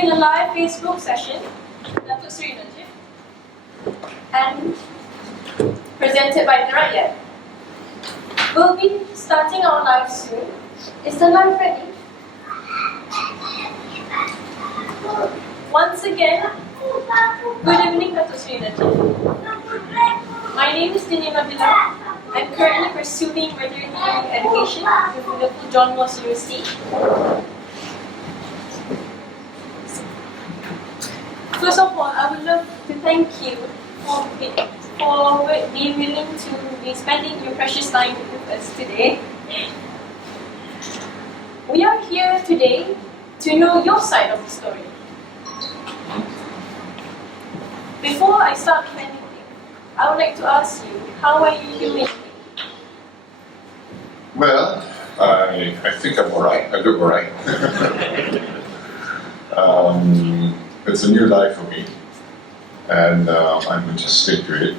doing a live Facebook session, Dato Sri Najib, and presented by the rakyat. We'll be starting our live soon. Is the live ready? Once again, good evening, Dato Sri Najib. My name is Nabila. I'm currently pursuing veterinary education with Liverpool John Moss University. First of all, I would love to thank you for being willing to be spending your precious time with us today. We are here today to know your side of the story. Before I start with anything, I would like to ask you, how are you doing? Well, I think I'm alright. I look alright. It's a new life for me, and I'm adjusting to it.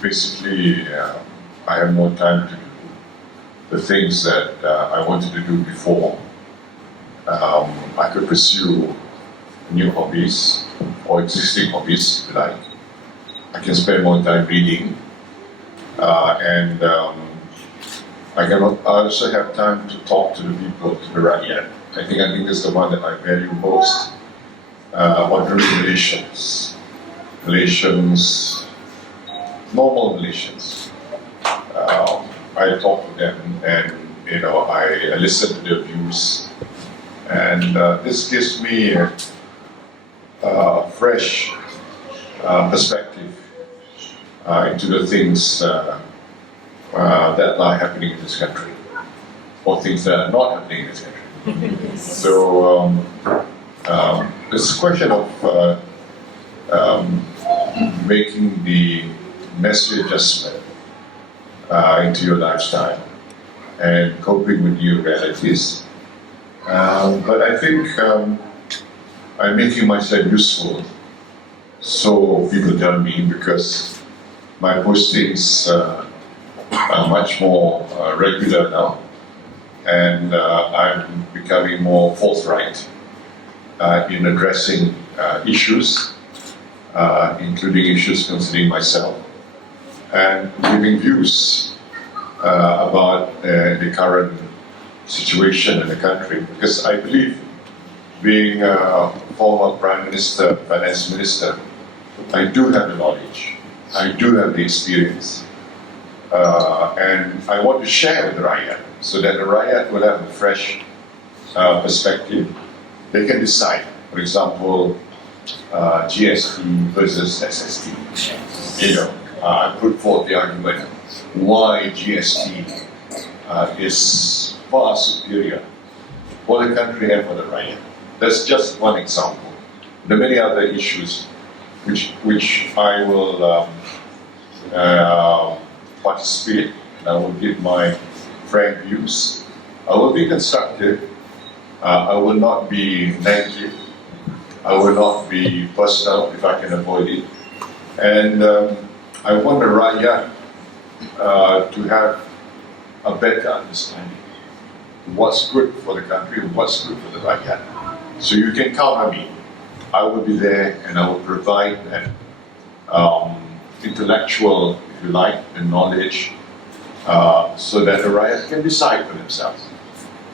Basically, I have more time to do the things that I wanted to do before. I could pursue new hobbies or existing hobbies, if you like. I can spend more time reading, and I also have time to talk to the people, to the rakyat. I think that's the one that I value most. Ordinary Malaysians, normal Malaysians. I talk to them, and I listen to their views, and this gives me a fresh perspective into the things that are happening in this country, or things that are not happening in this country. So it's a question of making the necessary adjustment into your lifestyle and coping with new realities. But I think I'm making myself useful, so people tell me, because my postings are much more regular now, and I'm becoming more forthright in addressing issues, including issues concerning myself, and giving views about the current situation in the country, because I believe, being a former Prime Minister, Finance Minister, I do have the knowledge, I do have the experience, and I want to share with the rakyat, so that the rakyat will have a fresh perspective. They can decide, for example, GST versus SST. I put forth the argument why GST is far superior for the country and for the rakyat. That's just one example. There are many other issues which I will participate, and I will give my frank views. I will be constructive. I will not be negative. I will not be personal if I can avoid it. And I want the rakyat to have a better understanding of what's good for the country and what's good for the rakyat. So you can count on me. I will be there, and I will provide that intellectual, if you like, and knowledge, so that the rakyat can decide for themselves.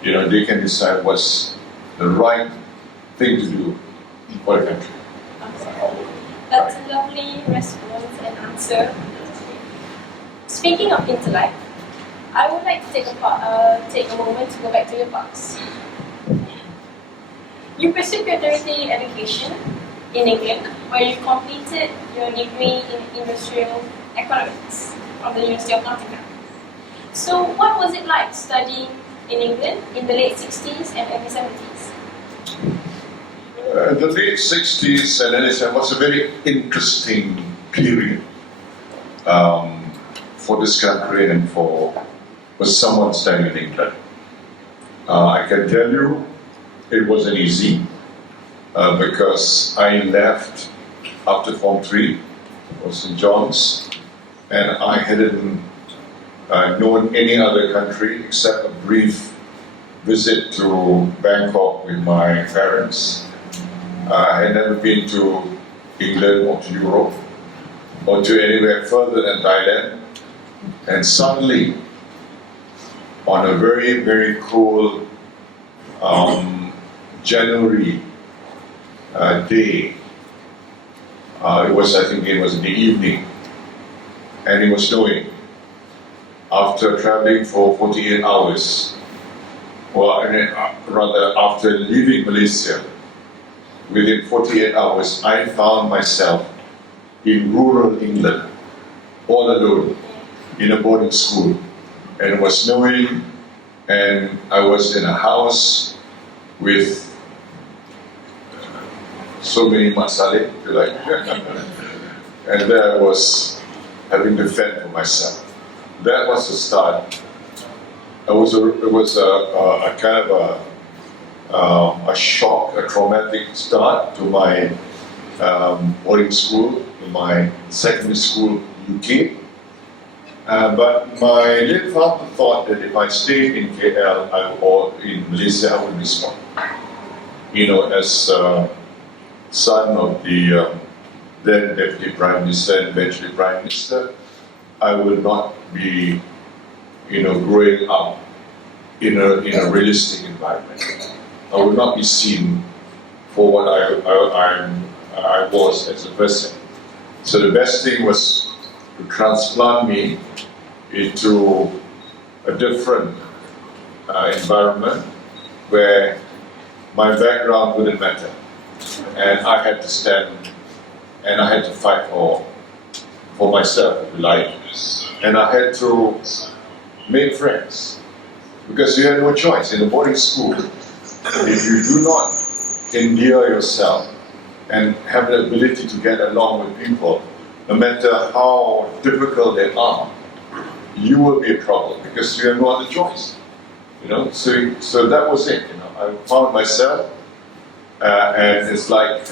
They can decide what's the right thing to do for the country. That's a lovely response and answer. Speaking of intellect, I would like to take a moment to go back to your past. You pursued your tertiary education in England, where you completed your degree in industrial economics from the University of Nottingham. So, what was it like studying in England in the late 60s and early 70s? The late 60s and early 70s was a very interesting period for this country and for someone studying in England. I can tell you it wasn't easy because I left after Form 3 for St. John's, and I hadn't known any other country except a brief visit to Bangkok with my parents. I had never been to England or to Europe or to anywhere further than Thailand. And suddenly, on a very, very cool January day, I think it was in the evening, and it was snowing. After traveling for 48 hours, rather after leaving Malaysia, within 48 hours, I found myself in rural England, all alone, in a boarding school. And it was snowing, and I was in a house with so many masale, if you like. And there I was having to fend for myself. That was the start. It was a kind of a shock, a traumatic start to my boarding school, to my secondary school UK. But my late father thought that if I stayed in KL or in Malaysia, I would be smart. You know, as son of the then Deputy Prime Minister and eventually Prime Minister, I will not be, growing up in a realistic environment. I will not be seen for what I was as a person. So the best thing was to transplant me into a different environment where my background wouldn't matter. And I had to stand and I had to fight for myself, if you like. And I had to make friends. Because you had no choice. In a boarding school, if you do not endear yourself and have the ability to get along with people, no matter how difficult they are, you will be in trouble because you have no other choice. So that was it. I found myself, and it's like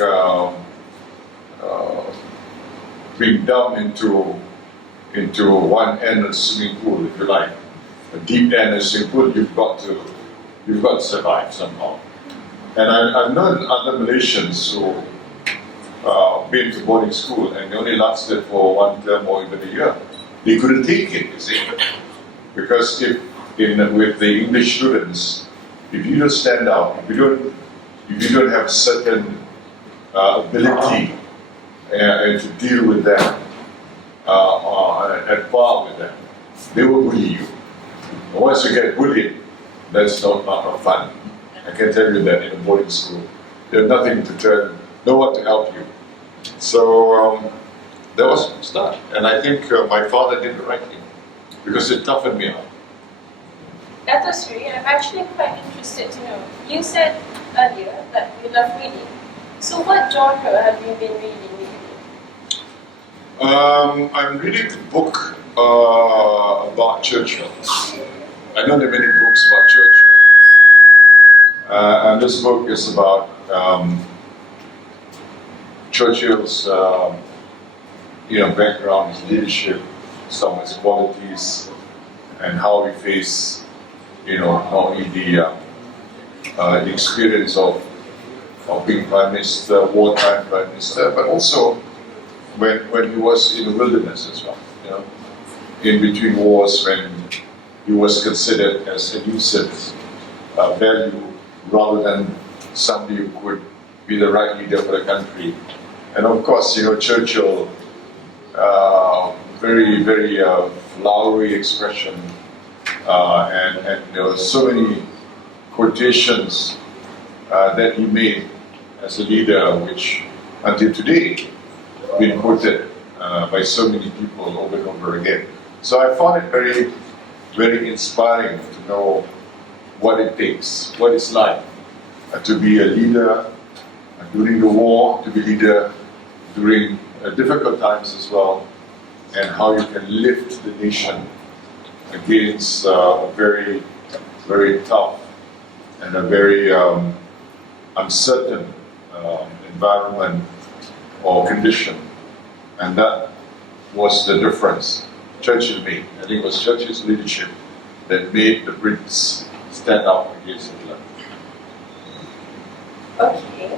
being dumped into one end of the swimming pool, if you like, a deep end of the swimming pool. You've got to survive somehow. And I've known other Malaysians who been to boarding school and they only lasted for one term or even a year. They couldn't take it, you see, because with the English students, if you don't stand out, if you don't have a certain ability to deal with them at par with them, they will bully you. And once you get bullied, that's not fun. I can tell you that in a boarding school, there's nothing to turn, no one to help you. So that was the start, and I think my father did the right thing because it toughened me up. Dato Sri, I'm actually quite interested to know. You said earlier that you love reading. So what genre have you been reading lately? I'm reading a book about Churchill. I know there are many books about Churchill, and this book is about Churchill's background, his leadership, some of his qualities, and how he faced, not only the experience of being Prime Minister, wartime Prime Minister, but also when he was in the wilderness as well, in between wars when he was considered as a nuisance value rather than somebody who could be the right leader for the country. And of course, Churchill, very, very flowery expression, and so many quotations that he made as a leader, which until today been quoted by so many people over and over again. So I found it very, very inspiring to know what it takes, what it's like to be a leader during the war, to be a leader during difficult times as well, and how you can lift the nation against a very, very tough and a very uncertain environment or condition. And that was the difference Churchill made. I think it was Churchill's leadership that made the Brits stand out against Hitler. Okay.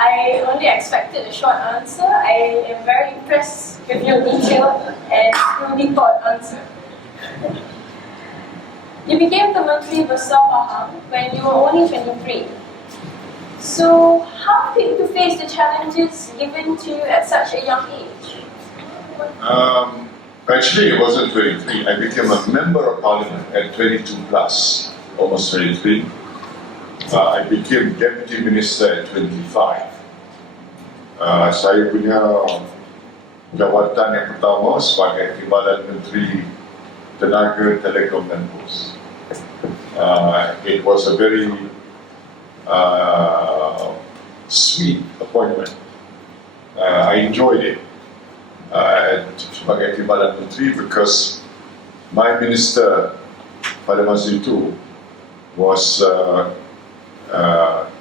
I only expected a short answer. I am very impressed with your detailed and truly thought answer. You became the Menteri Besar Pahang when you were only 23. So, how did you face the challenges given to you at such a young age? Actually, it wasn't 23. I became a member of parliament at 22 plus, almost 23. I became deputy minister at 25. Saya punya jawatan yang pertama sebagai Timbalan Menteri Tenaga, Telekom dan Pos. It was a very sweet appointment. I enjoyed it sebagai Timbalan Menteri because my minister pada masa itu was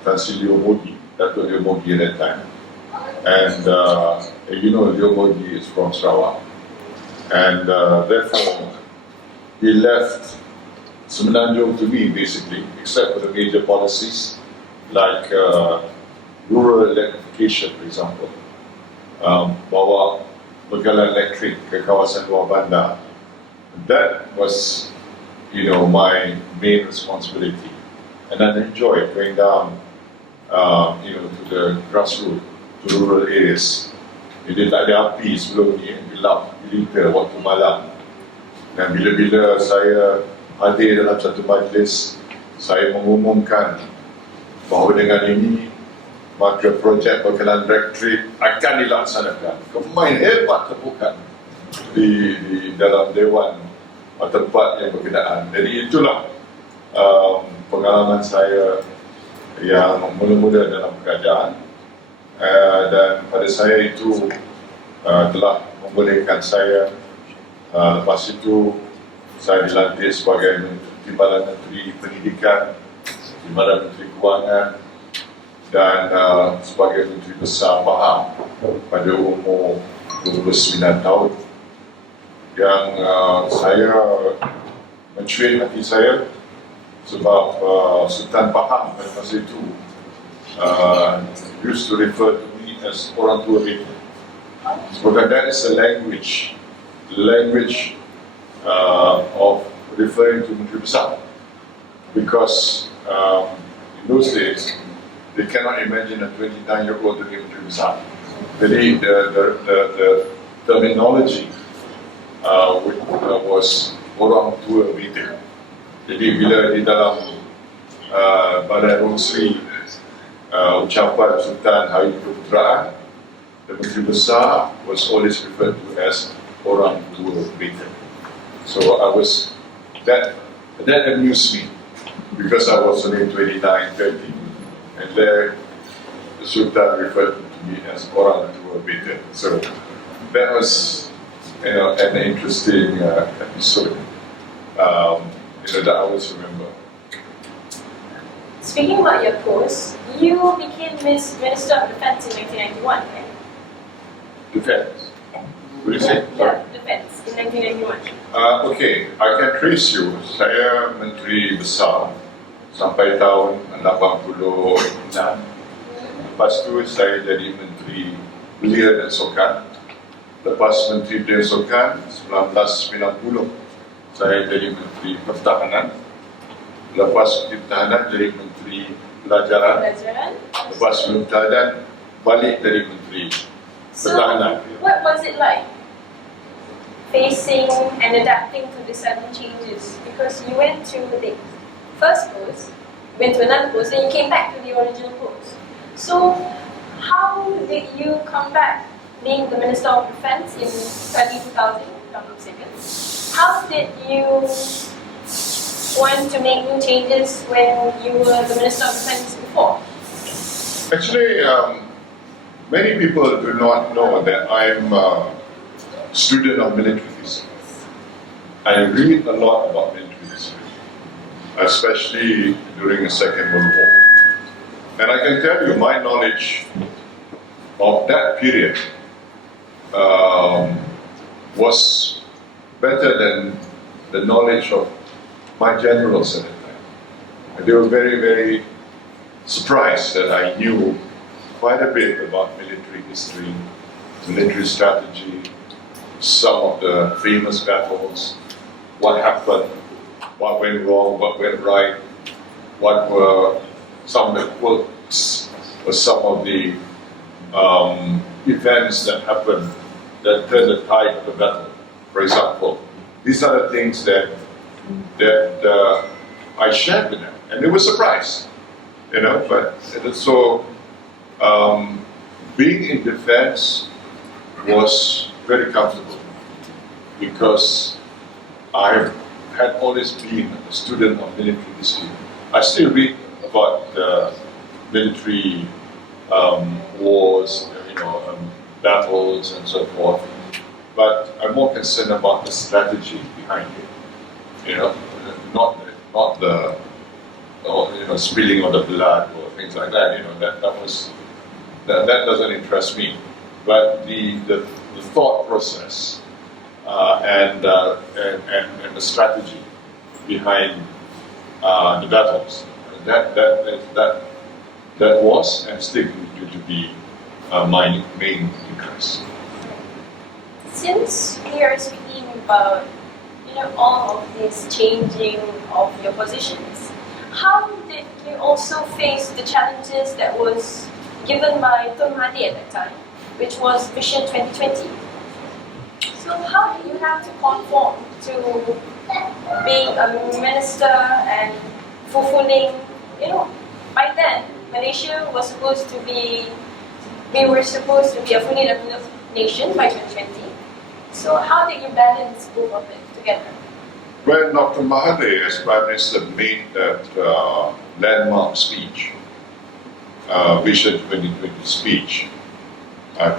Tan Sri Dato Sri at that time. And you know, Leo Modi is from Sarawak. And therefore, he left Semenanjung to me, basically, except for the major policies, like rural electrification, for example. Bawa bekalan elektrik ke kawasan luar bandar. That was, you know, my main responsibility. And I enjoyed going down, you know, to the grassroots, to rural areas. Jadi tak ada api sebelum ni, gelap, gelita waktu malam. Dan bila-bila saya hadir dalam satu majlis, saya mengumumkan bahawa dengan ini, maka projek bekalan elektrik akan dilaksanakan. Kemain hebat tepukan di dalam dewan tempat yang berkenaan. Jadi itulah pengalaman saya yang mula-mula dalam kerajaan, dan pada saya itu telah membolehkan saya, lepas itu saya dilantik sebagai Timbalan Menteri Pendidikan, Timbalan Menteri Kewangan dan sebagai Menteri Besar Pahang pada umur 29 tahun, yang saya mencuit hati saya sebab Sultan Pahang pada masa itu used to refer to me as orang tua beta. Sebab that is a language of referring to Menteri Besar, because in those days they cannot imagine a 29-year-old to be Menteri Besar. Jadi the terminology was orang tua beta. Jadi bila di dalam Badan Rungsri ucapan Sultan Hari Keputeraan, the Menteri Besar was always referred to as orang tua beta. So I was, that amused me, because I was only 29, 30, and there the Sultan referred to me as orang tua beta. So that was, you know, an interesting episode, you know, that I always remember. Speaking about your post, you became Minister of Defence in 1991, right? Defence. What do you say? Yeah, Defence in 1991. Okay, I can trace you. Saya Menteri Besar sampai tahun 86. Lepas tu saya jadi Menteri Belia dan Sukan. Lepas Menteri Belia dan Sukan 1990, saya jadi Menteri Pertahanan. Lepas Menteri Pertahanan jadi Menteri Pelajaran. Lepas Menteri Pelajaran balik jadi Menteri Pertahanan. So, what was it like facing and adapting to the sudden changes? Because you went to the first post, went to another post, and you came back to the original post. So, how did you come back being the Minister of Defence in early 2000, if I'm not mistaken? How did you want to make new changes when you were the Minister of Defence before? Actually, many people do not know that I'm a student of military history. I read a lot about military history, especially during the Second World War. And I can tell you my knowledge of that period was better than the knowledge of my generals at the time. And they were very, very surprised that I knew quite a bit about military history, military strategy, some of the famous battles, what happened, what went wrong, what went right, what were some of the quirks or some of the events that happened that turned the tide of the battle, for example. These are the things that I shared with them, and they were surprised, but so being in defense was very comfortable because I had always been a student of military history. I still read about military wars, battles and so forth, but I'm more concerned about the strategy behind it. Not the spilling of the blood or things like that. That doesn't interest me. But the thought process and the strategy behind the battles that was and still continues to be my main interest. Since we are speaking about all of this changing of your positions, how did you also face the challenges that was given by Tun Mahathir at that time, which was Vision 2020? So how did you have to conform to being a minister and fulfilling, by then Malaysia was supposed to be, we were supposed to be a fully developed nation by 2020. So how did you balance both of it together? When Dr. Mahathir, as Prime Minister, made that landmark speech, Vision 2020 speech,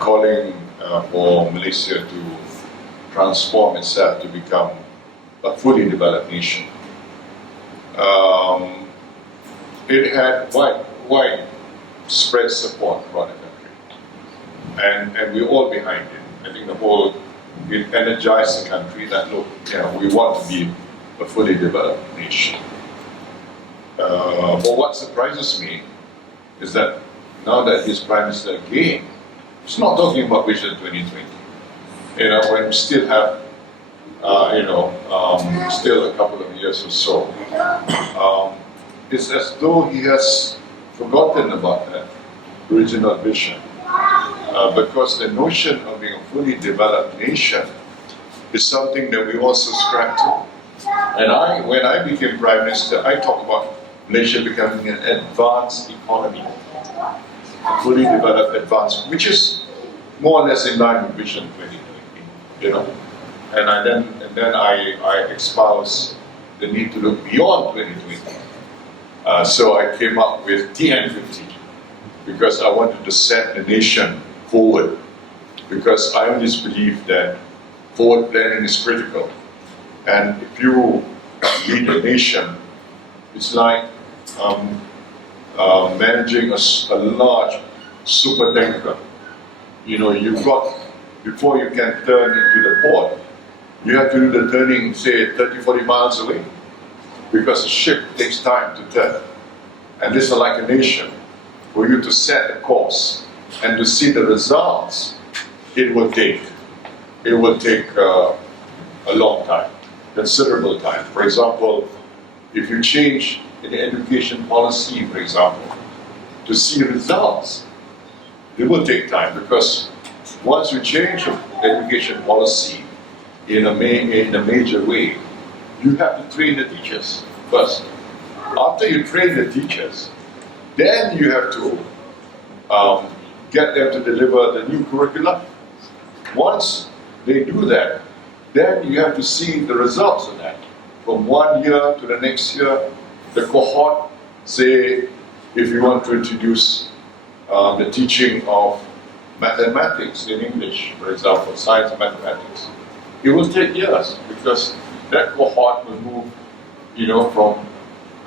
calling for Malaysia to transform itself to become a fully developed nation, it had widespread support throughout the country, and we're all behind it. I think it energized the country that look, we want to be a fully developed nation. But what surprises me is that now that he's Prime Minister again, he's not talking about Vision 2020. When we still have, still a couple of years or so. It's as though he has forgotten about that original vision. Because the notion of being a fully developed nation is something that we all subscribe to. And when I became Prime Minister, I talked about Malaysia becoming an advanced economy, a fully developed advanced, which is more or less in line with Vision 2020, And then I espouse the need to look beyond 2020. So I came up with TN50 because I wanted to set the nation forward, because I always believe that forward planning is critical. And if you lead a nation, it's like managing a large super tanker. You've got, before you can turn into the port, you have to do the turning, say, 30-40 miles away, because a ship takes time to turn. And this is like a nation. For you to set a course and to see the results, it will take a long time, considerable time. For example, if you change in education policy, for example, to see results, it will take time, because once you change education policy in a major way, you have to train the teachers first. After you train the teachers, then you have to get them to deliver the new curricula. Once they do that, then you have to see the results of that. From 1 year to the next year, the cohort, say, if you want to introduce the teaching of mathematics in English, for example, science and mathematics, it will take years, because that cohort will move, from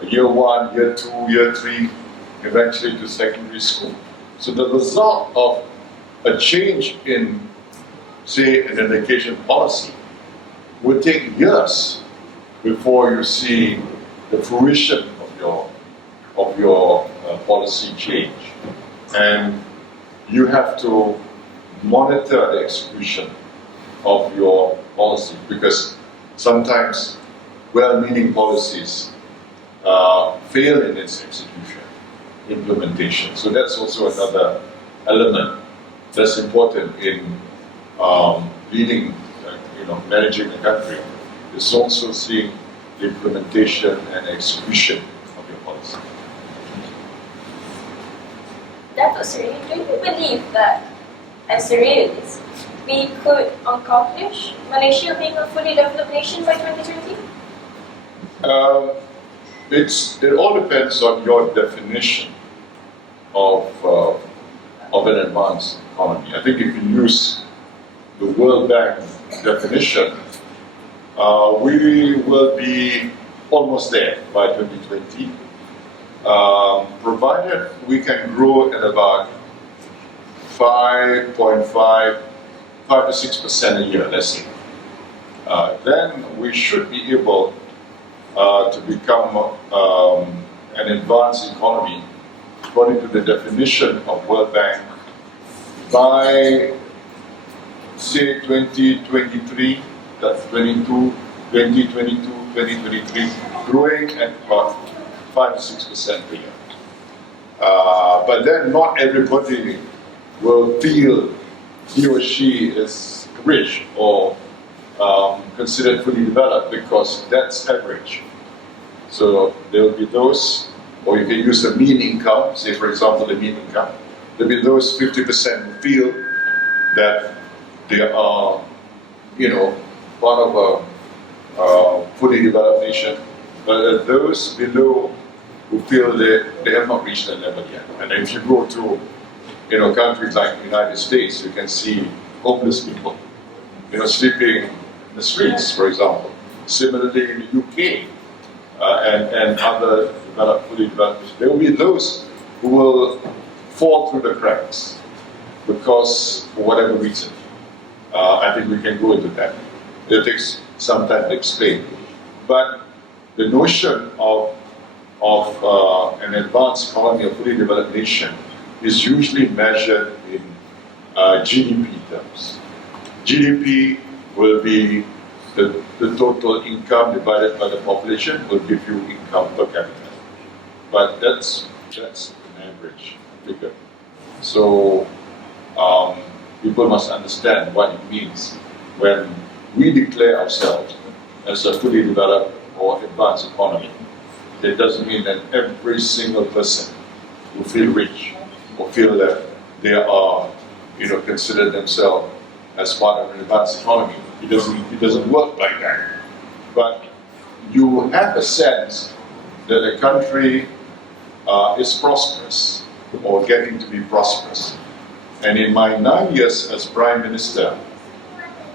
year 1, year 2, year 3, eventually to secondary school. So the result of a change in, say, an education policy would take years before you see the fruition of your policy change. And you have to monitor the execution of your policy, because sometimes well-meaning policies fail in its execution, implementation. So that's also another element that's important in leading, managing the country. It's also seeing the implementation and execution of your policy. Dato Sri, do you believe that as a realist, we could accomplish Malaysia being a fully developed nation by 2020? It all depends on your definition of an advanced economy. I think if you use the World Bank definition, we will be almost there by 2020, provided we can grow at about 5 to 6% a year, let's say. Then we should be able to become an advanced economy according to the definition of World Bank by, say, 2023, that's 2022, 2023, growing at about 5 to 6% per year. But then not everybody will feel he or she is rich or considered fully developed, because that's average. So there will be those, or you can use the mean income, say for example the mean income. There will be those 50% who feel that they are, part of a fully developed nation, but those below who feel they have not reached that level yet. And if you go to countries like the United States, you can see homeless people, sleeping in the streets, for example. Similarly, in the UK and other fully developed nations, there will be those who will fall through the cracks because, for whatever reason, I think we can go into that. It takes some time to explain. But the notion of an advanced economy, a fully developed nation, is usually measured in GDP terms. GDP will be the total income divided by the population, will give you income per capita. But that's an average figure. So people must understand what it means when we declare ourselves as a fully developed or advanced economy. It doesn't mean that every single person will feel rich or feel that they are, consider themselves as part of an advanced economy. It doesn't work like that. But you have a sense that a country is prosperous or getting to be prosperous. And in my 9 years as Prime Minister,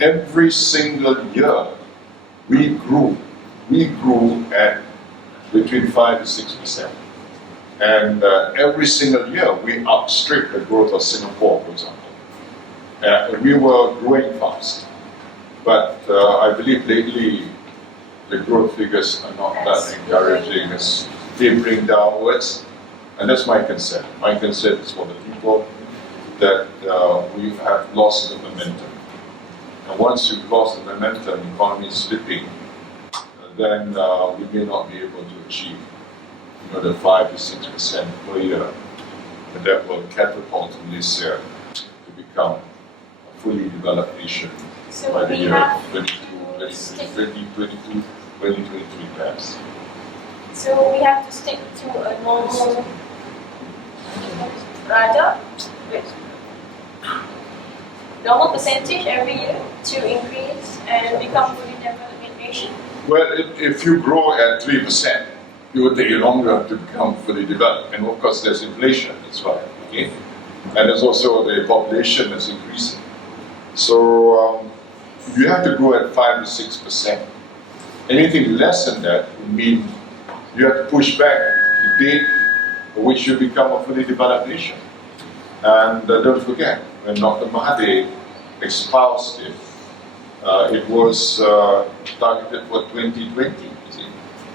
every single year we grew at between 5 to 6%. And every single year we outstripped the growth of Singapore, for example. We were growing fast. But I believe lately the growth figures are not that encouraging. It's tapering downwards. And that's my concern. My concern is for the people that we have lost the momentum. And once you've lost the momentum, the economy is slipping, then we may not be able to achieve the 5 to 6% per year that will catapult Malaysia to become a fully developed nation by the year 2022, 2023 perhaps. So we have to stick to a normal percentage every year to increase and become fully developed nation? Well, if you grow at 3%, it will take you longer to become fully developed. And of course, there's inflation as well. Okay? And there's also the population that's increasing. So you have to grow at 5 to 6%. Anything less than that would mean you have to push back the date at which you become a fully developed nation. And don't forget, when Dr. Mahathir espoused it, It was targeted for 2020. You see.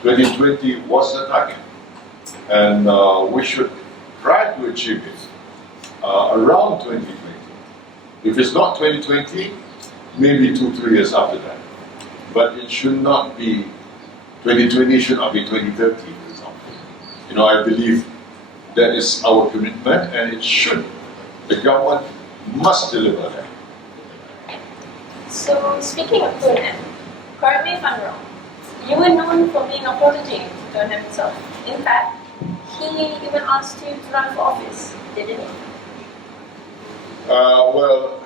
2020 was the target, and we should try to achieve it around 2020. If it's not 2020, maybe 2-3 years after that. But it should not be 2020. Should not be 2030, for example. You know, I believe that is our commitment, and it should. The government must deliver that. So, speaking of Tunam, correct me if I'm wrong, you were known for being a protege to Tunam himself. In fact, he even asked you to run for office, didn't he? Well,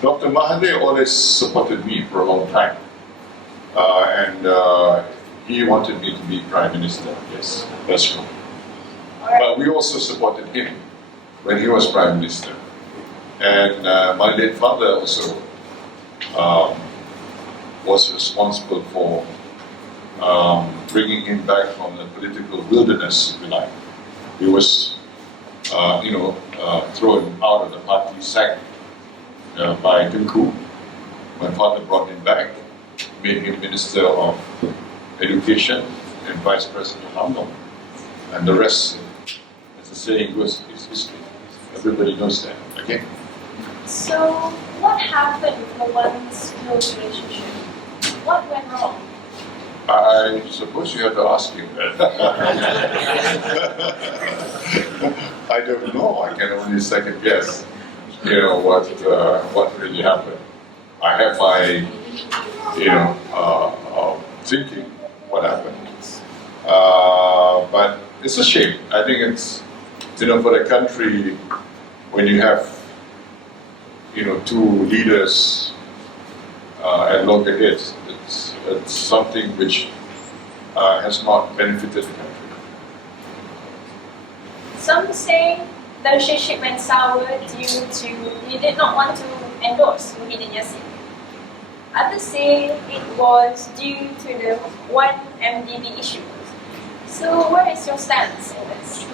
Dr. Mahathir always supported me for a long time, and he wanted me to be Prime Minister. Yes, that's true. But we also supported him when he was Prime Minister. And my late father also was responsible for bringing him back from the political wilderness, if you like. He was, thrown out of the party, sacked by Tengku. My father brought him back, made him Minister of Education and Vice President of UMNO. And the rest, as the saying goes, is history. Everybody knows that, okay? So, what happened with the once close relationship? What went wrong? I suppose you have to ask him that. I don't know. I can only second guess. You know what really happened. I have my thinking what happened. But it's a shame. I think it's for the country when you have two leaders at loggerheads. It's something which has not benefited the country. Some say the relationship went sour due to you did not want to endorse Muhyiddin Yassin. Others say it was due to the 1MDB issue. So where is your stance in this?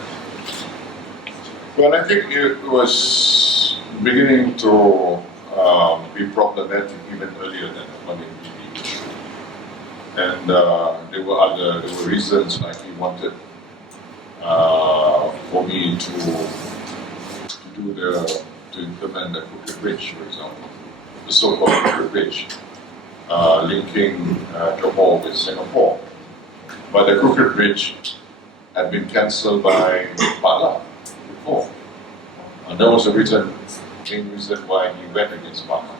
Well, I think it was beginning to be problematic even earlier than the 1MDB issue. And there were reasons like he wanted for me to implement the Crooked Bridge, for example, the so-called Crooked Bridge, linking Johor with Singapore. But the Crooked Bridge had been cancelled by Pala before. And that was the main reason why he went against Pala.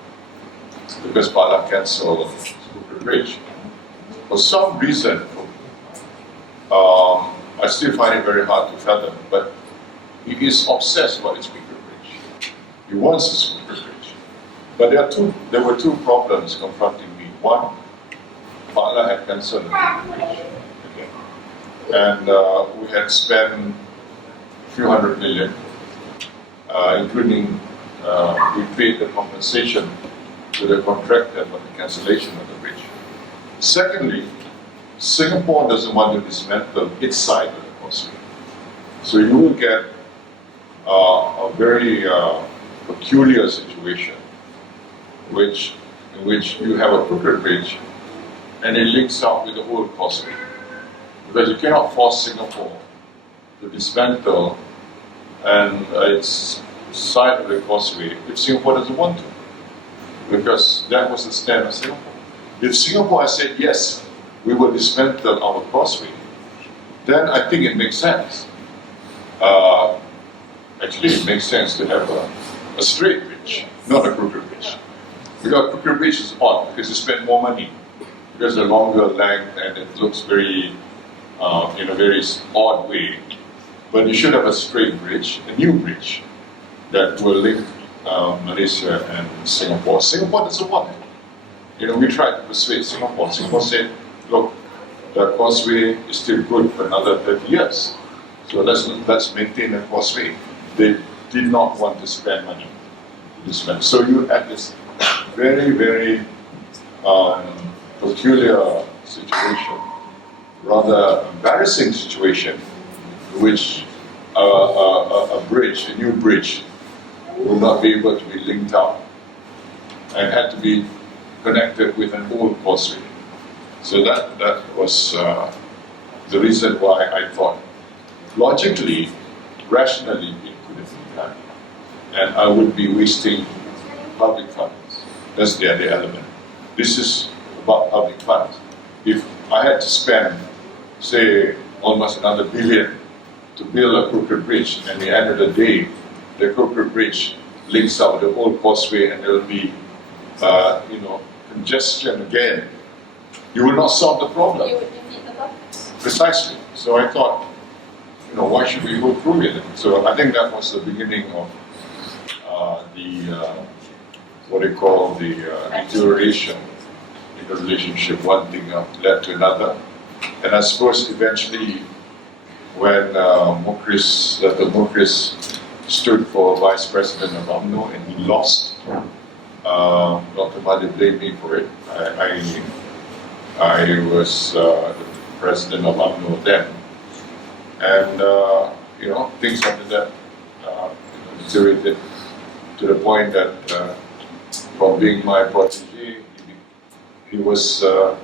Because Pala cancelled the Crooked Bridge. For some reason, I still find it very hard to fathom, but he is obsessed about his Crooked Bridge. He wants his Crooked Bridge. But there were two problems confronting me. One, Pala had cancelled the Crooked Bridge. Okay. And we had spent a few hundred million, including we paid the compensation to the contractor for the cancellation of the bridge. Secondly, Singapore doesn't want to dismantle its side of the causeway. So you will get a very peculiar situation in which you have a crooked bridge and it links up with the whole causeway. Because you cannot force Singapore to dismantle and its side of the causeway if Singapore doesn't want to. Because that was the stand of Singapore. If Singapore has said, yes, we will dismantle our causeway, then I think it makes sense. Actually, it makes sense to have a straight bridge, not a crooked bridge. Because crooked bridge is odd, because you spend more money. Because a longer length and it looks very, in a very odd way. But you should have a straight bridge, a new bridge, that will link Malaysia and Singapore. Singapore doesn't want it. We tried to persuade Singapore. Singapore said, look, the causeway is still good for another 30 years. So let's maintain the causeway. They did not want to spend money to spend. So you had this very, very peculiar situation, rather embarrassing situation, in which a new bridge, would not be able to be linked out and had to be connected with an old causeway. So that was the reason why I thought logically, rationally it could have been done. And I would be wasting public funds. That's the other element. This is about public funds. If I had to spend, say, almost another billion to build a crooked bridge, and at the end of the day, the crooked bridge links up the old causeway and there will be, congestion again, you will not solve the problem. You would defeat the purpose. Precisely. So I thought, why should we go through with it? So I think that was the beginning of what they call the deterioration in the relationship. One thing led to another. And I suppose eventually when Dato Mukris stood for Vice President of UMNO and he lost, Dr. Mahdi blamed me for it. I was the president of UMNO then. And, things after that deteriorated to the point that from being my protege, he was, for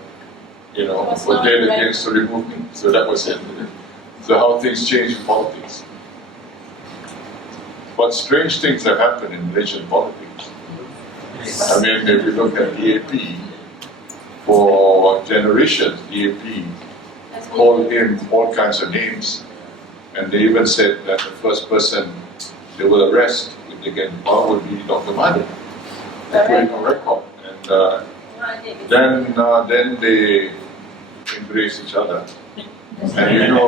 dead against to remove me. So that was it. So how things change in politics. But strange things have happened in Malaysian politics. I mean, if you look at DAP, for generations, DAP called him all kinds of names. And they even said that the first person they will arrest if they get in power would be Dr. Mahdi. They put it on record. And then they embrace each other. And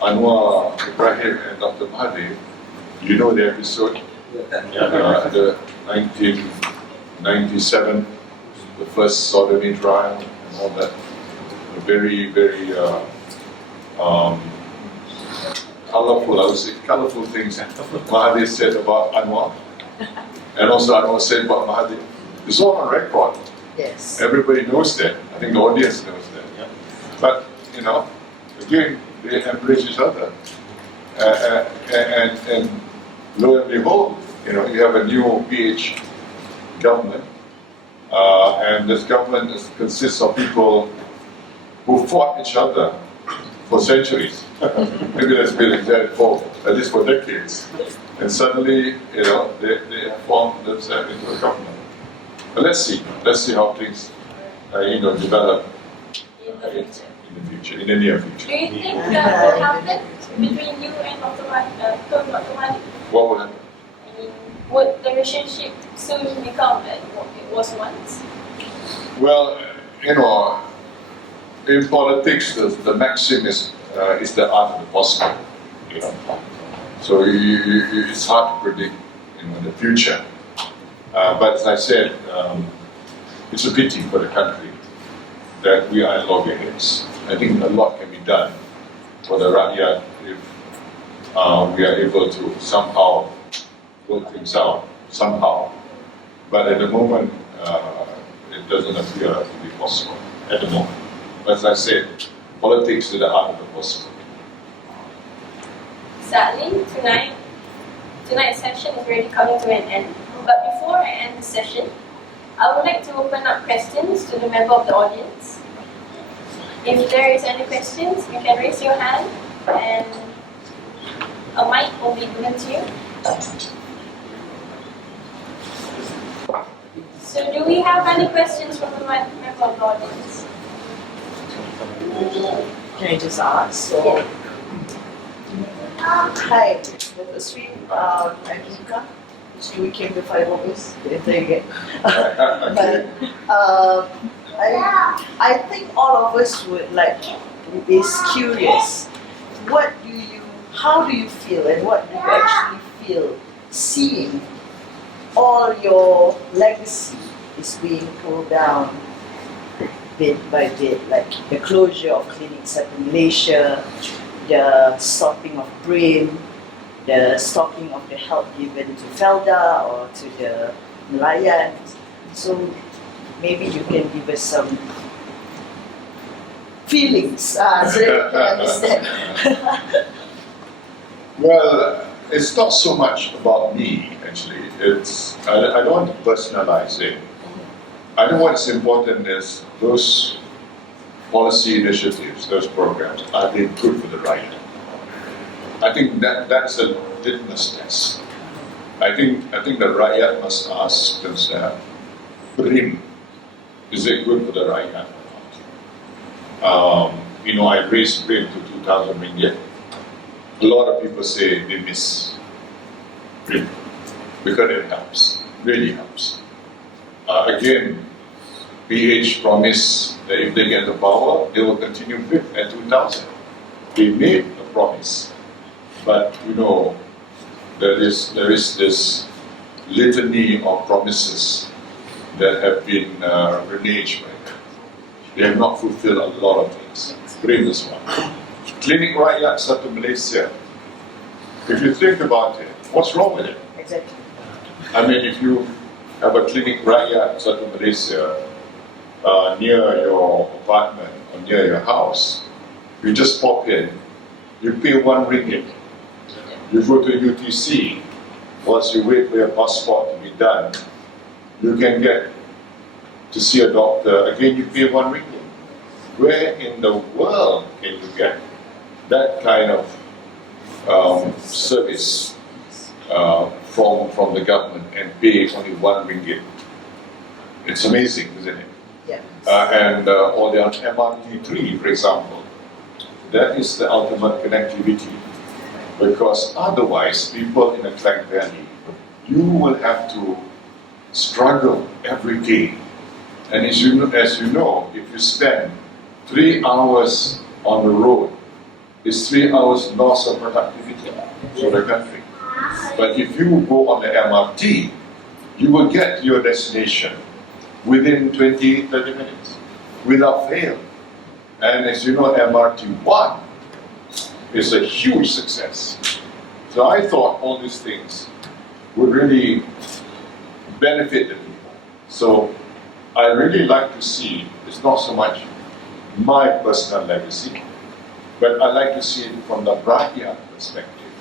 Anwar Ibrahim and Dr. Mahdi, the episode, the 1997, the first sodomy trial and all that. Very, very colorful, I would say, colorful things Mahdi said about Anwar. And also Anwar said about Mahdi. It's all on record. Yes. Everybody knows that. I think the audience knows that. Yeah. But, again, they embrace each other. And lo and behold, you have a new PH government. And this government consists of people who fought each other for centuries. Maybe that's been exact for at least for decades. And suddenly, they have formed themselves into a government. But let's see how things, develop in the future, in the near future. Do you think that will happen between you and Dr. Mahdi? What will happen? I mean, would the relationship soon become what it was once? Well, in politics, the maxim is the art of the possible. So it's hard to predict, the future. But as I said, it's a pity for the country that we are at loggerheads. I think a lot can be done for the rakyat if we are able to somehow work things out, somehow. But at the moment, it doesn't appear to be possible at the moment. But as I said, politics is the art of the possible. Sadly, tonight's session is already coming to an end. But before I end the session, I would like to open up questions to the member of the audience. If there is any questions, you can raise your hand and a mic will be given to you. So do we have any questions from the member of the audience? Can I just ask? Yeah. Hi, Dato Sri Najib. We came to 5 August. But I think all of us would is curious. How do you feel, and what do you actually feel seeing all your legacy is being pulled down bit by bit, like the closure of clinics in Malaysia, the stopping of BRAIN, the stopping of the help given to Felda or to the Nelayan. So maybe you can give us some feelings so that we can understand. Well, it's not so much about me, actually. I don't want to personalize it. I know what's important is those policy initiatives, those programs, are they good for the rakyat? I think that's a litmus test. I think the rakyat must ask themselves, BRIM, is it good for the rakyat or not? I raised BRIM to 2,000 ringgit. A lot of people say they miss BRIM because it helps, really helps. Again, PH promised that if they get the power, they will continue BRIM at 2,000. They made a promise, but there is this litany of promises that have been reneged by them. They have not fulfilled a lot of things. BRIM is one. Klinik Rakyat Satu Malaysia. If you think about it, what's wrong with it? Exactly. I mean, if you have a Klinik Rakyat Satu Malaysia near your apartment or near your house, you just pop in, you pay 1 ringgit. You go to UTC, once you wait for your passport to be done, you can get to see a doctor, again you pay 1 ringgit. Where in the world can you get that kind of service from the government and pay only 1 ringgit? It's amazing, isn't it? Yeah. Or the MRT3, for example, that is the ultimate connectivity. Because otherwise, people in the Klang Valley, you will have to struggle every day. And as you know, if you spend 3 hours on the road, it's 3 hours loss of productivity for the country. But if you go on the MRT, you will get to your destination within 20-30 minutes, without fail. And as you know, MRT1 is a huge success. So I thought all these things would really benefit the people. So I really like to see, it's not so much my personal legacy, but I like to see it from the rakyat perspective.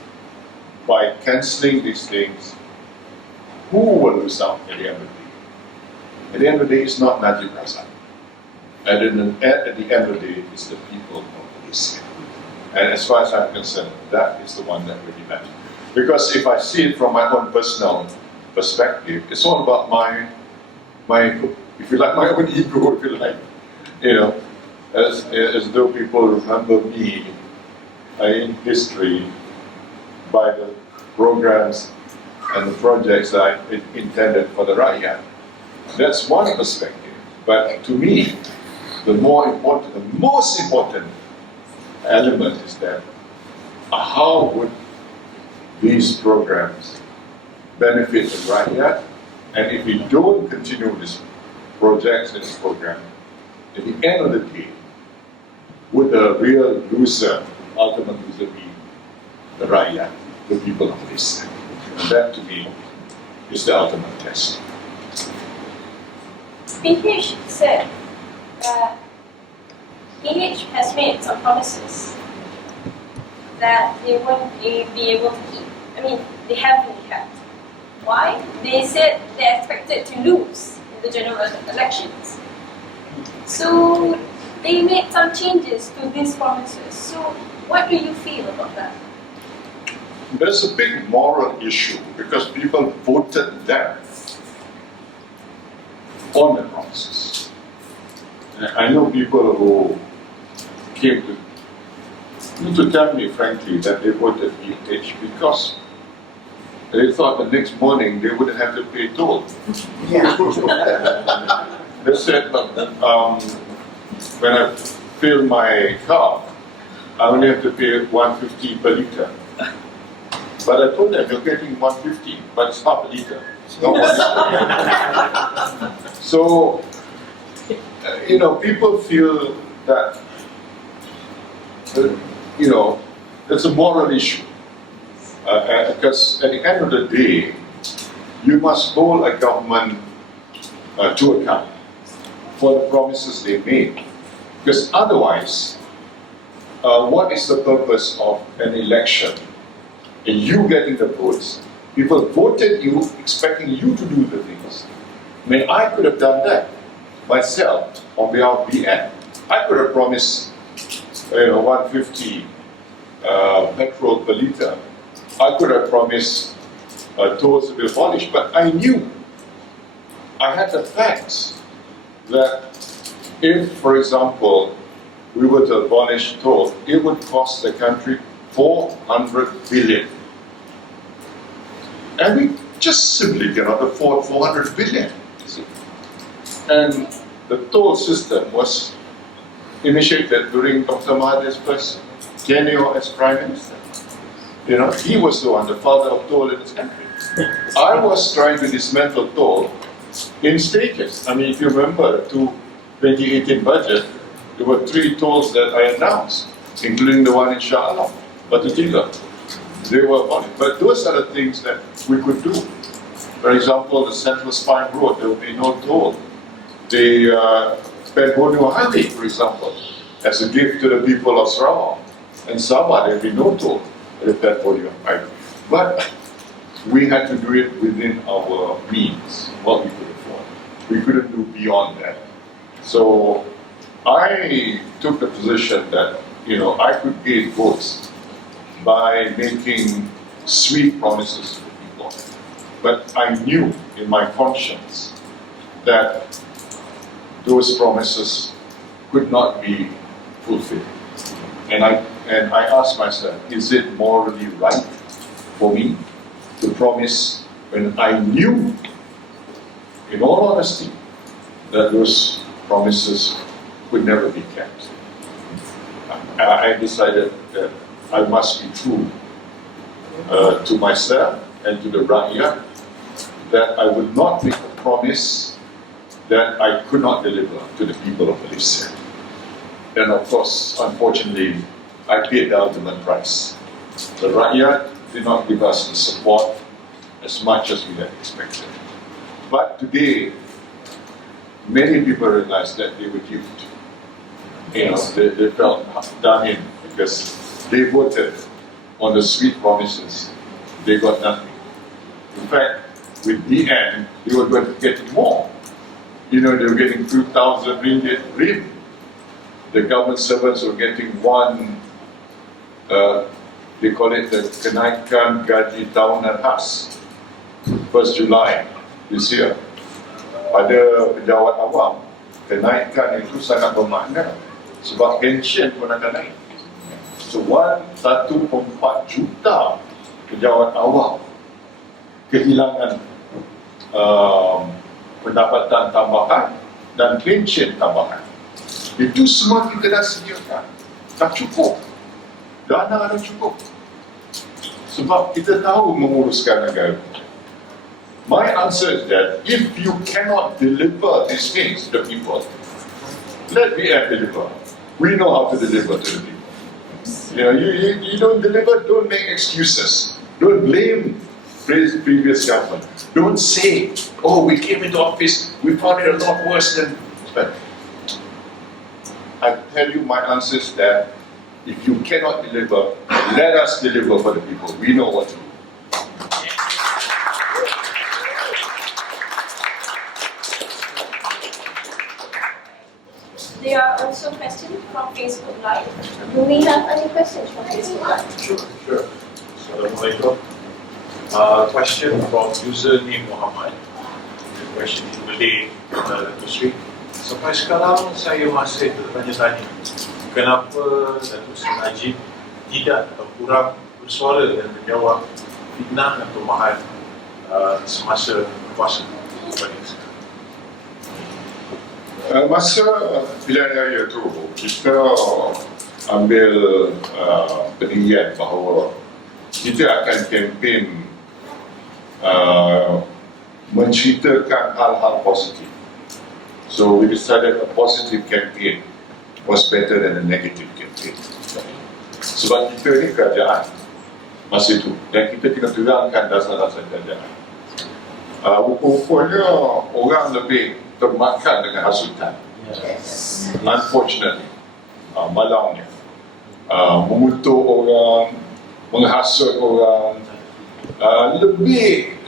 By cancelling these things, who will lose out at the end of the day? At the end of the day, it's not Najib Razak. At the end of the day, it's the people of Malaysia. And as far as I'm concerned, that is the one that really matters. Because if I see it from my own personal perspective, it's all about my if you like, my own ego, if you like. As though people remember me in history by the programs and the projects that I intended for the rakyat. That's one perspective. But to me, the most important element is that how would these programs benefit the rakyat, and if we don't continue these projects and this program, at the end of the day, would the real loser, ultimate loser be the rakyat, the people of this? And that to me is the ultimate test. PH said that PH has made some promises that they won't be able to keep. I mean, they haven't kept. Why? They said they're expected to lose in the general elections. So they made some changes to these promises. So what do you feel about that? There's a big moral issue because people voted them on the promises. I know people who came to tell me frankly that they voted PH because they thought the next morning they wouldn't have to pay toll. Yeah. They said, when I fill my car, I only have to pay 150 per litre. But I told them, you're getting 150, but it's half a litre. It's not 1 litre. So, people feel that, it's a moral issue. Because at the end of the day, you must hold a government to account for the promises they made. Because otherwise, what is the purpose of an election and you getting the votes, people voted you expecting you to do the things. I mean, I could have done that myself on behalf of BN. I could have promised, 150 petrol per litre. I could have promised tolls to be abolished, but I knew, I had the facts that if, for example, we were to abolish toll, it would cost the country 400 billion. And we just simply cannot afford 400 billion. And the toll system was initiated during Dr. Mahathir's first tenure as Prime Minister. He was the one, the father of toll in this country. I was trying to dismantle toll in stages. I mean, if you remember, to 2018 budget, there were 3 tolls that I announced, including the one in Shah Alam, Batu-Tiga. They were abolished. But those are the things that we could do. For example, the Central Spine Road, there will be no toll. The Pembono Highway, for example, as a gift to the people of Sarawak and Sabah, there will be no toll at the Pembono Highway. But we had to do it within our means, what we could afford. We couldn't do beyond that. So I took the position that, I could gain votes by making sweet promises to the people. But I knew in my conscience that those promises could not be fulfilled. And I asked myself, is it morally right for me to promise when I knew, in all honesty, that those promises would never be kept? I decided that I must be true to myself and to the rakyat, that I would not make a promise that I could not deliver to the people of Malaysia. And of course, unfortunately, I paid the ultimate price. The rakyat did not give us the support as much as we had expected. But today, many people realized that they were duped. They felt done in because they voted on the sweet promises. They got nothing. In fact, with BN, they were going to get more. They were getting 2,000 ringgit rim. The government servants were getting one, they call it the Kenaikan Gaji Tahunan Khas, 1st July this year. Pada pejabat awam, kenaikan itu sangat bermakna sebab pension pun akan naik. So 1.4 juta pejabat awam kehilangan pendapatan tambahan dan pension tambahan. Itu semua kita dah sediakan. Dah cukup. Dana dah cukup. Sebab kita tahu menguruskan negara. My answer is that if you cannot deliver these things to the people, let me deliver. We know how to deliver to the people. You don't deliver, don't make excuses. Don't blame previous government. Don't say, oh, we came into office, we found it a lot worse than. But I tell you, my answer is that if you cannot deliver, let us deliver for the people. We know what to do. There are also questions from Facebook Live. Do we have any questions from Facebook Live? Sure. Assalamualaikum. Question from username Muhammad. The question in Malay, Dato Sri. Sampai sekarang saya masih tertanya-tanya, kenapa Dato Sri Najib tidak atau kurang bersuara dan menjawab fitnah dan tumahan semasa kuasa berbanding sekarang. Masa pilihan raya tu, kita ambil peninggian bahawa kita akan kempen menceritakan hal-hal positif. So we decided a positive campaign was better than a negative campaign. Sebab kita ni kerajaan masa itu, dan kita kena terangkan dasar-dasar kerajaan. Rupanya orang lebih termakan dengan hasutan. Unfortunately, malangnya mengutuk orang, menghasut orang. Lebih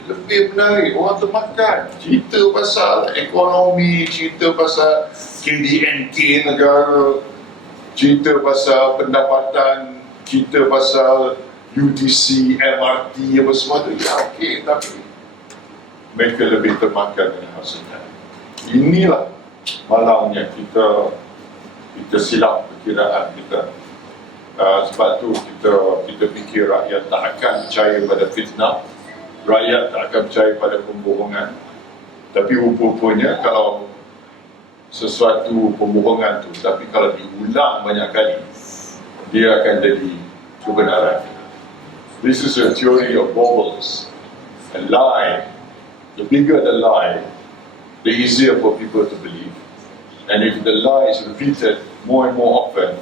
menarik, orang termakan. Cerita pasal ekonomi, cerita pasal KDNK negara, cerita pasal pendapatan, cerita pasal UTC, MRT, apa semua tu, ya okey, tapi mereka lebih termakan dengan hasutan. Inilah malangnya kita silap perkiraan kita. Sebab tu kita fikir rakyat tak akan percaya pada fitnah, rakyat tak akan percaya pada pembohongan. Tapi rupa-rupanya kalau sesuatu pembohongan tu, tapi kalau diulang banyak kali, dia akan jadi kebenaran. This is a theory of bubbles. A lie, the bigger the lie, the easier for people to believe. And if the lie is repeated more and more often,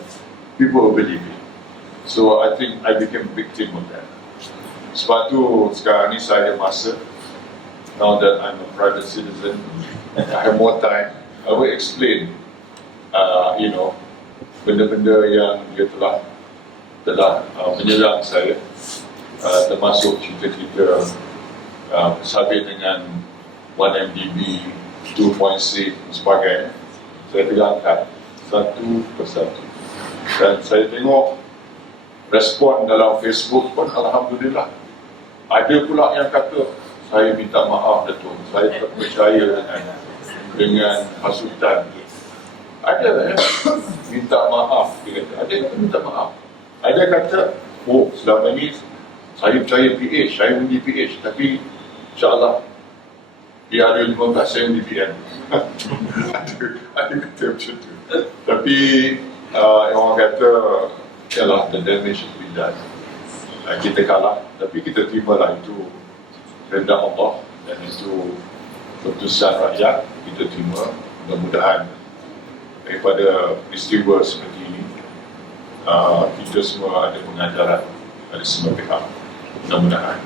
people will believe it. So I think I became a victim of that. Sebab tu sekarang ni saya ada masa. Now that I'm a private citizen, I have more time. I will explain, benda-benda yang dia telah menyerang saya, termasuk cerita-cerita sabit dengan 1MDB, 2.6 dan sebagainya. Saya terangkan satu persatu. Dan saya tengok respon dalam Facebook pun Alhamdulillah. Ada pula yang kata, saya minta maaf Dato', saya tak percaya dengan hasutan. Ada minta maaf, dia kata. Ada yang minta maaf. Ada kata, oh selama ni saya percaya PH, saya undi PH, tapi insyaAllah di hari 15 saya undi PM. Ada kata macam tu. Tapi orang kata, yalah, the damage has been done. Kita kalah, tapi kita terimalah itu kehendak Allah dan itu keputusan rakyat. Kita terima, mudah-mudahan daripada peristiwa seperti ini kita semua ada pengajaran dari semua pihak, mudah-mudahan.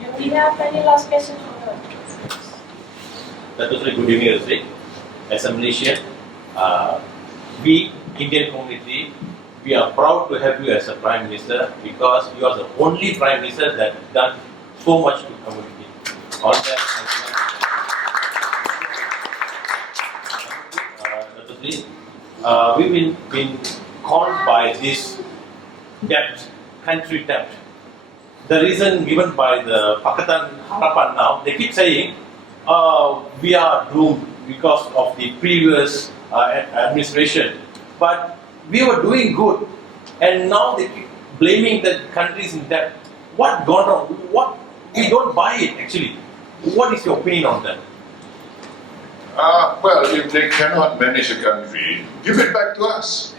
Do we have any last question from the Dato Sri, good evening, Sri. As a Malaysian, we Indian community, we are proud to have you as a Prime Minister because you are the only Prime Minister that done so much to community. On that, Dato Sri, we've been called by this debt, country debt. The reason given by the Pakatan Harapan now, they keep saying we are doomed because of the previous administration. But we were doing good, and now they keep blaming the countries in debt. What gone wrong? What we don't buy it actually. What is your opinion on that? Well, if they cannot manage a country, give it back to us.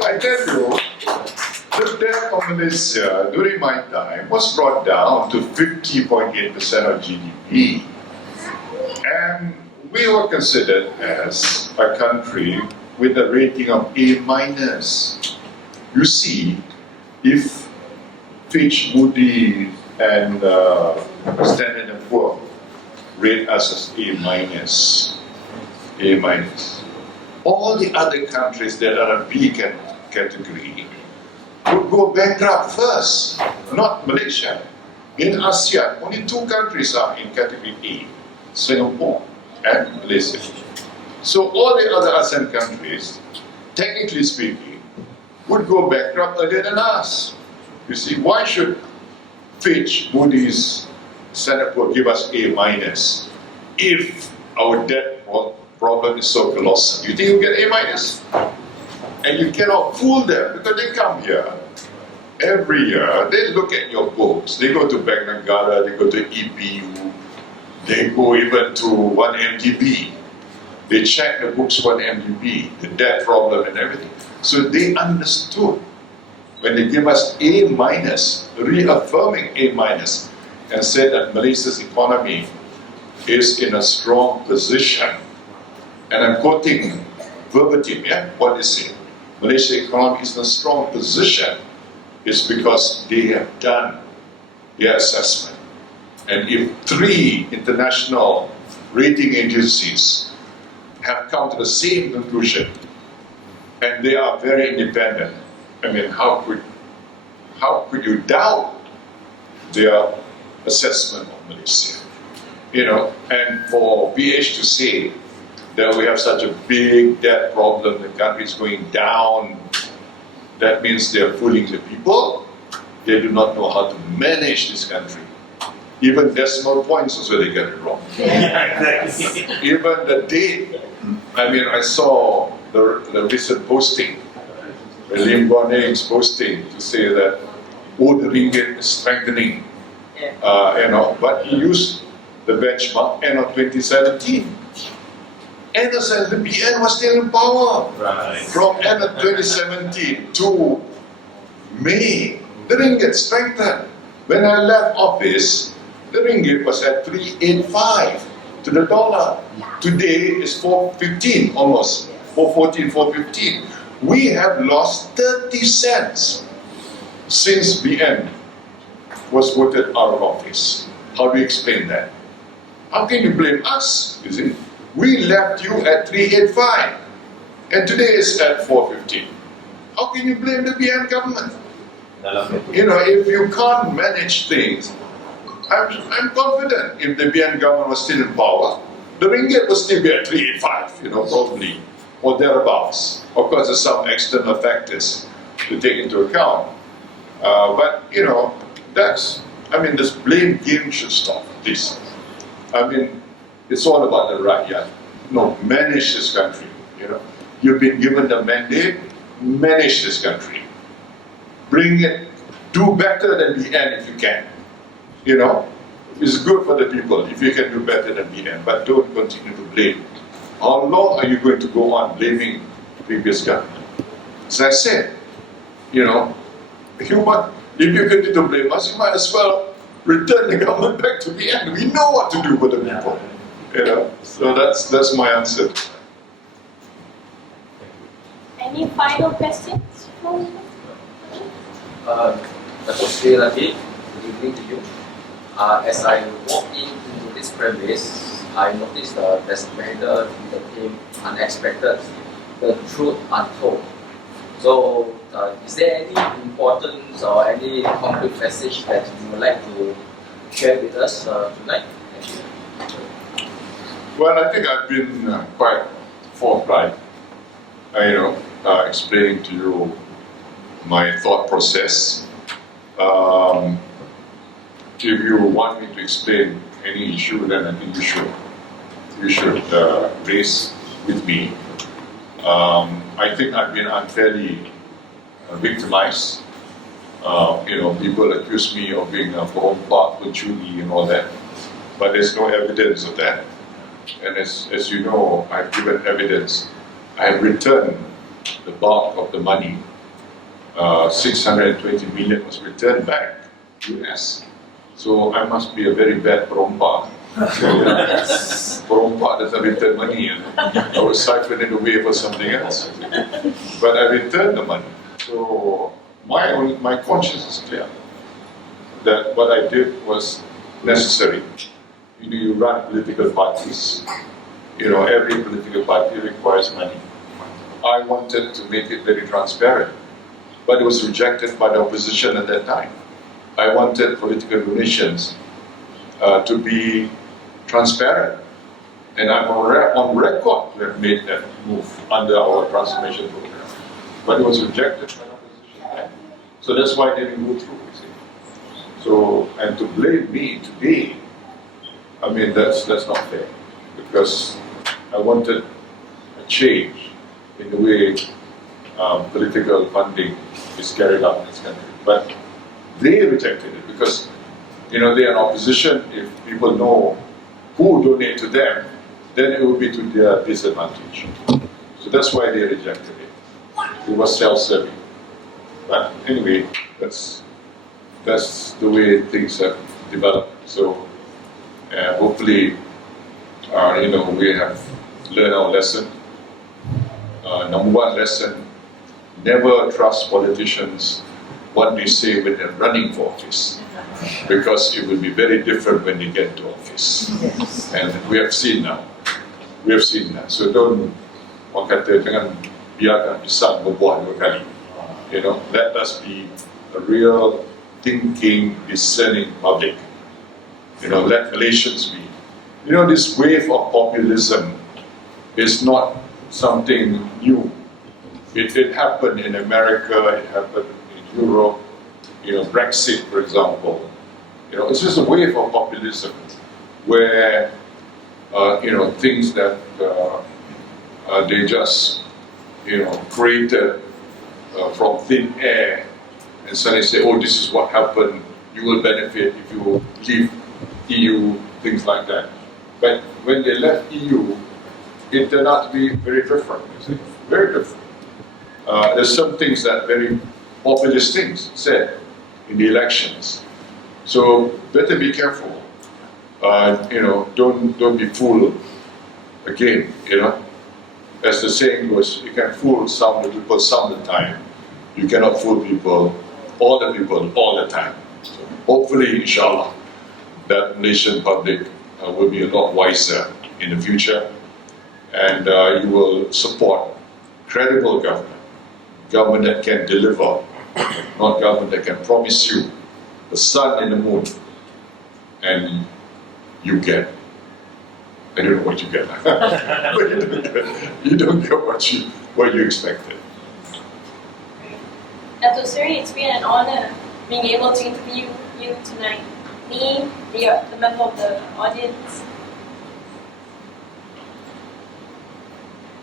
I tell you, the debt of Malaysia during my time was brought down to 50.8% of GDP. And we were considered as a country with a rating of A-. You see, if Fitch, Moody, and Standard & Poor rate us as A-. All the other countries that are a B category would go bankrupt first, not Malaysia. In ASEAN, only 2 countries are in category A, Singapore and Malaysia. So all the other ASEAN countries, technically speaking, would go bankrupt earlier than us. You see, why should Fitch, Moody's, Standard & Poor give us A- if our debt problem is so colossal? You think you'll get A-? And you cannot fool them because they come here every year, they look at your books, they go to Bank Negara, they go to EPU, they go even to 1MDB. They check the books 1MDB, the debt problem and everything. So they understood when they give us A-, reaffirming A-, and said that Malaysia's economy is in a strong position. And I'm quoting verbatim, what they say. Malaysia's economy is in a strong position. It's because they have done their assessment. And if 3 international rating agencies have come to the same conclusion, and they are very independent. I mean, how could you doubt their assessment of Malaysia? You know, and for PH to say that we have such a big debt problem, the country is going down, that means they are fooling the people. They do not know how to manage this country. Even decimal points also they get it wrong. Even the date. I mean, I saw the recent posting, Lim Guan Eng's posting to say that the ringgit is strengthening. You know, but he used the benchmark end of 2017. And the BN was still in power. Right. From end of 2017 to May, the ringgit strengthened. When I left office, the ringgit was at 385 to the dollar. Today is 415 almost, 414, 415. We have lost 30 cents since BN was voted out of office. How do you explain that? How can you blame us? You see, we left you at 385, and today is at 415. How can you blame the BN government? You know, if you can't manage things, I'm confident if the BN government was still in power, the ringgit would still be at 385, you know, probably, or thereabouts. Of course, there's some external factors to take into account. But, you know, this blame game should stop, this. I mean, it's all about the rakyat. No, manage this country, you know. You've been given the mandate, manage this country. Bring it, do better than BN if you can. You know, it's good for the people if you can do better than BN, but don't continue to blame. How long are you going to go on blaming the previous government? As I said, you know, if you continue to blame us, you might as well return the government back to BN. We know what to do for the people. You know, so that's my answer. Any final questions? Dato Sri Najib, good evening to you. As I walked into this premise, I noticed there's a matter that came unexpected, the truth untold. So, is there any importance or any concrete message that you would like to share with us tonight? Thank you. Well, I think I've been quite forthright, explaining to you my thought process. If you want me to explain any issue, then I think you should raise with me. I think I've been unfairly victimized. People accuse me of being a perompak, pencuri, and all that, but there's no evidence of that. And as you know, I've given evidence. I have returned the bulk of the money. 620 million was returned back to US. So I must be a very bad perompak. Perompak doesn't return money, and I was siphoned it away for something else. But I returned the money. So my conscience is clear that what I did was necessary. You run political parties. Every political party requires money. I wanted to make it very transparent, but it was rejected by the opposition at that time. I wanted political donations to be transparent, and I'm on record to have made that move under our transformation program. But it was rejected by the opposition. So that's why it didn't go through, you see. So, and to blame me today, that's not fair, because I wanted a change in the way political funding is carried out in this country. But they rejected it because, they are in opposition. If people know who donate to them, then it will be to their disadvantage. So that's why they rejected it. It was self-serving. But anyway, that's the way things have developed. So hopefully, we have learned our lesson. Number one lesson: never trust politicians what they say when they're running for office, because it will be very different when they get to office. And we have seen now. So don't, orang kata, jangan biarkan pisang berbuah dua kali. You know, let us be a real thinking, discerning public. You know, let Malaysians be. You know, this wave of populism is not something new. It happened in America, it happened in Europe, you know, Brexit, for example. You know, it's just a wave of populism where, you know, things that they just, you know, created from thin air and suddenly say, oh, this is what happened, you will benefit if you leave EU, things like that. But when they left EU, it turned out to be very different, you see, very different. There's some things that very populist things said in the elections. So better be careful. You know, don't be fooled. Again, you know, as the saying goes, you can fool some of the people some of the time. You cannot fool people, all the time. So hopefully, inshallah, that Malaysian public will be a lot wiser in the future, and you will support credible government that can deliver, not government that can promise you the sun and the moon, and you get, I don't know what you get, but you don't get what you expected. Dato Sri, it's been an honor being able to interview you tonight. Me, the member of the audience.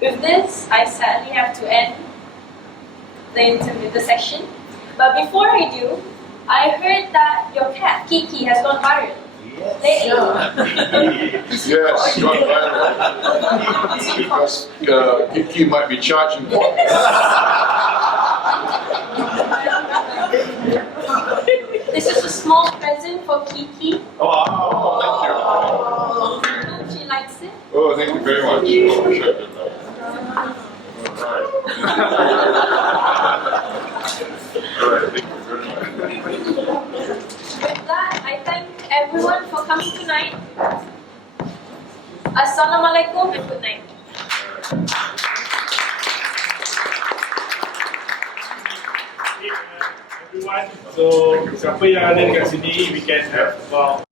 With this, I sadly have to end the session. But before I do, I heard that your cat, Kiki, has gone viral. Lately. Yes, it's gone viral. Because Kiki might be charging more. This is a small present for Kiki. Oh, thank you. I hope she likes it. Oh, thank you very much. Oh, sure. Alright. Alright, thank you very much. With that, I thank everyone for coming tonight. Assalamualaikum and good night. Everyone, so siapa yang ada dekat sini, we can have about